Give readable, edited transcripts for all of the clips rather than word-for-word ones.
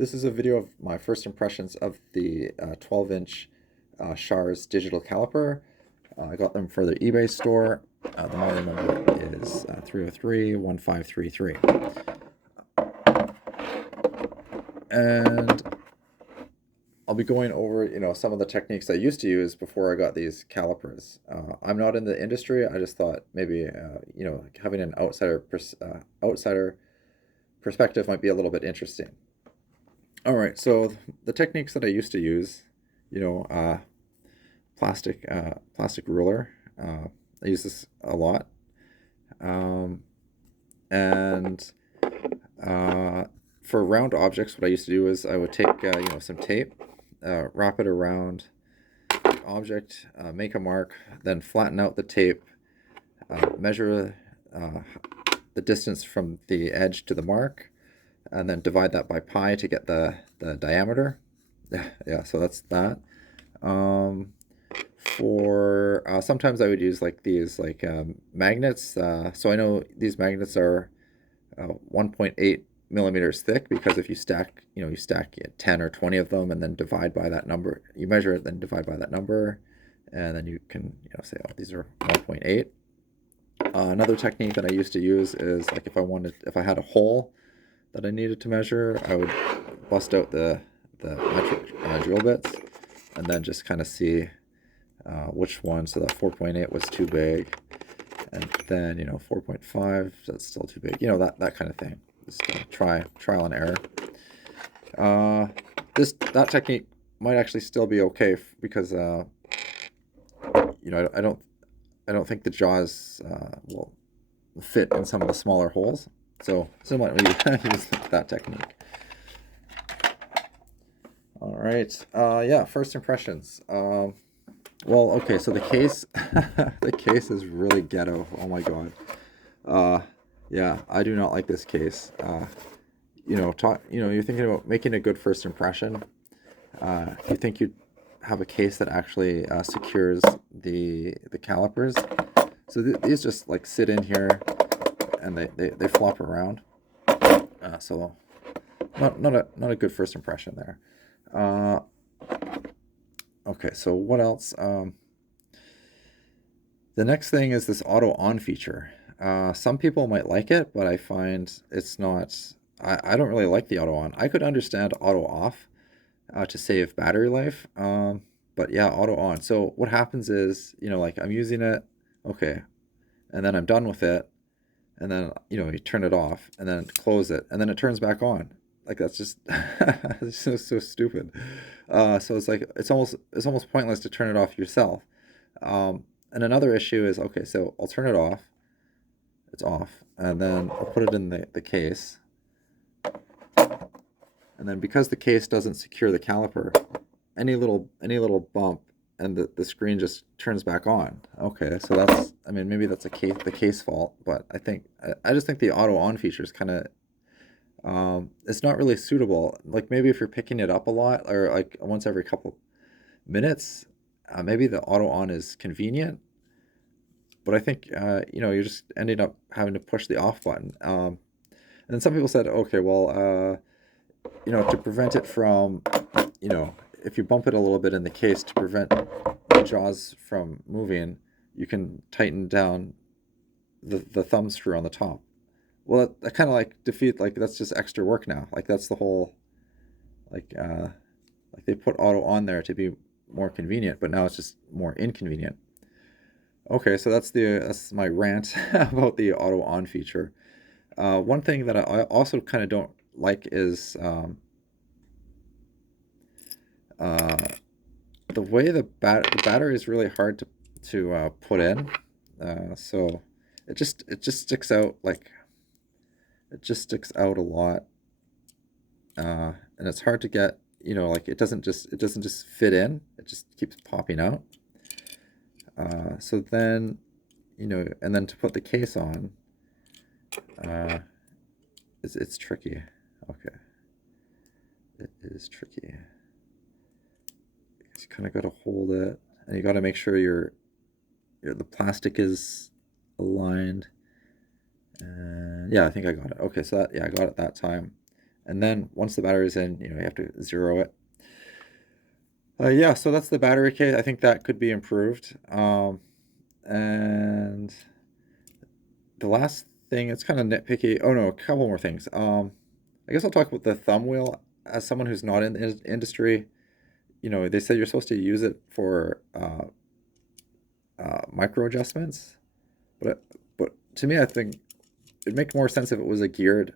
This is a video of my first impressions of the 12-inch Shars digital caliper. I got them for the eBay store. The model number is 3031533. And I'll be going over, some of the techniques I used to use before I got these calipers. I'm not in the industry. I just thought maybe, having an outsider perspective might be a little bit interesting. All right, so the techniques that I used to use, plastic ruler. I use this a lot, and for round objects, what I used to do is I would take some tape, wrap it around the object, make a mark, then flatten out the tape, measure the distance from the edge to the mark, and then divide that by pi to get the diameter. Yeah, so that's that. For sometimes I would use like these magnets. So I know these magnets are 1.8 millimeters thick, because if you stack, you stack 10 or 20 of them and then divide by that number, you measure it, then divide by that number, and then you can say, oh, these are 1.8. Another technique that I used to use is like if I had a hole that I needed to measure, I would bust out the metric drill bits and then just kind of see which one. So that 4.8 was too big, and then 4.5, that's still too big. That kind of thing. Just trial and error. That technique might actually still be okay because I don't think the jaws will fit in some of the smaller holes. So might use that technique. All right. Yeah. First impressions. Well, okay. So the case, the case is really ghetto. Oh my god. Yeah, I do not like this case. You're thinking about making a good first impression. You think you'd have a case that actually secures the calipers. So these just like sit in here, and they flop around. So not a good first impression there. Okay, so what else? The next thing is this auto on feature. Some people might like it, but I find it's not. I don't really like the auto on. I could understand auto off to save battery life. But yeah, auto on. So what happens is, like I'm using it, okay, and then I'm done with it, and then you turn it off and then close it, and then it turns back on. Like that's just it's so stupid. So it's like it's almost pointless to turn it off yourself. And another issue is, okay, so I'll turn it off. It's off, and then I'll put it in the case, and then because the case doesn't secure the caliper, any little bump and the screen just turns back on. Okay, so that's, I mean, maybe that's the case fault, but I just think the auto on feature is kind of it's not really suitable. Like maybe if you're picking it up a lot, or like once every couple minutes, maybe the auto on is convenient. But I think you're just ending up having to push the off button. And then some people said, okay, well, to prevent it from, if you bump it a little bit in the case to prevent the jaws from moving, you can tighten down the thumb screw on the top. Well, that kind of like that's just extra work now. Like that's the whole, like they put auto on there to be more convenient, but now it's just more inconvenient. Okay, so that's my rant about the auto on feature. One thing that I also kind of don't like is the way the battery is really hard to put in. So it just sticks out, like it just sticks out a lot, and it's hard to get. Like it doesn't just fit in. It just keeps popping out. So then, and then to put the case on, it's tricky. Okay, it is tricky. You kind of got to hold it, and you got to make sure the plastic is aligned. And yeah, I think I got it. Okay, so I got it that time. And then once the battery's in, you have to zero it. Yeah, so that's the battery case. I think that could be improved. And the last thing, it's kind of nitpicky. Oh no, a couple more things. I guess I'll talk about the thumb wheel. As someone who's not in the industry, they said you're supposed to use it for micro adjustments, but to me, I think it'd make more sense if it was a geared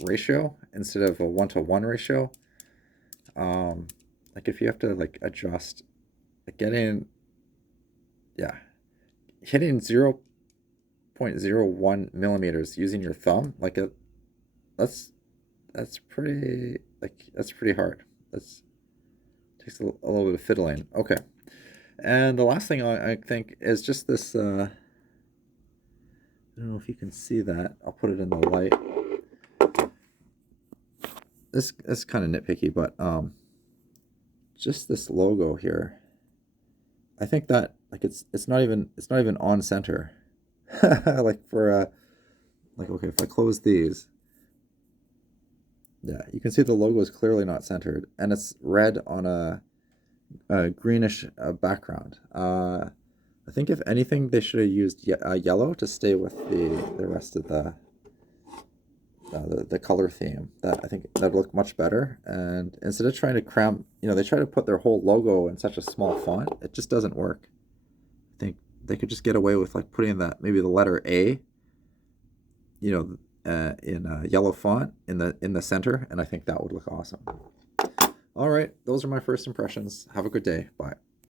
ratio instead of a 1-to-1 ratio. Like if you have to like adjust, like hitting 0.01 millimeters using your thumb, like that's pretty hard. That's takes a little bit of fiddling. Okay, and the last thing I think is just this. I don't know if you can see that. I'll put it in the light. This is kind of nitpicky, but just this logo here. I think that like it's not even on center. Like for like okay, if I close these, yeah, you can see the logo is clearly not centered, and it's red on a greenish background. I think if anything, they should have used yellow to stay with the rest of the color theme. That I think that'd look much better. And instead of trying to cram, they try to put their whole logo in such a small font. It just doesn't work. I think they could just get away with like putting that maybe the letter A, in a yellow font in the center, and I think that would look awesome. All right, those are my first impressions. Have a good day. Bye.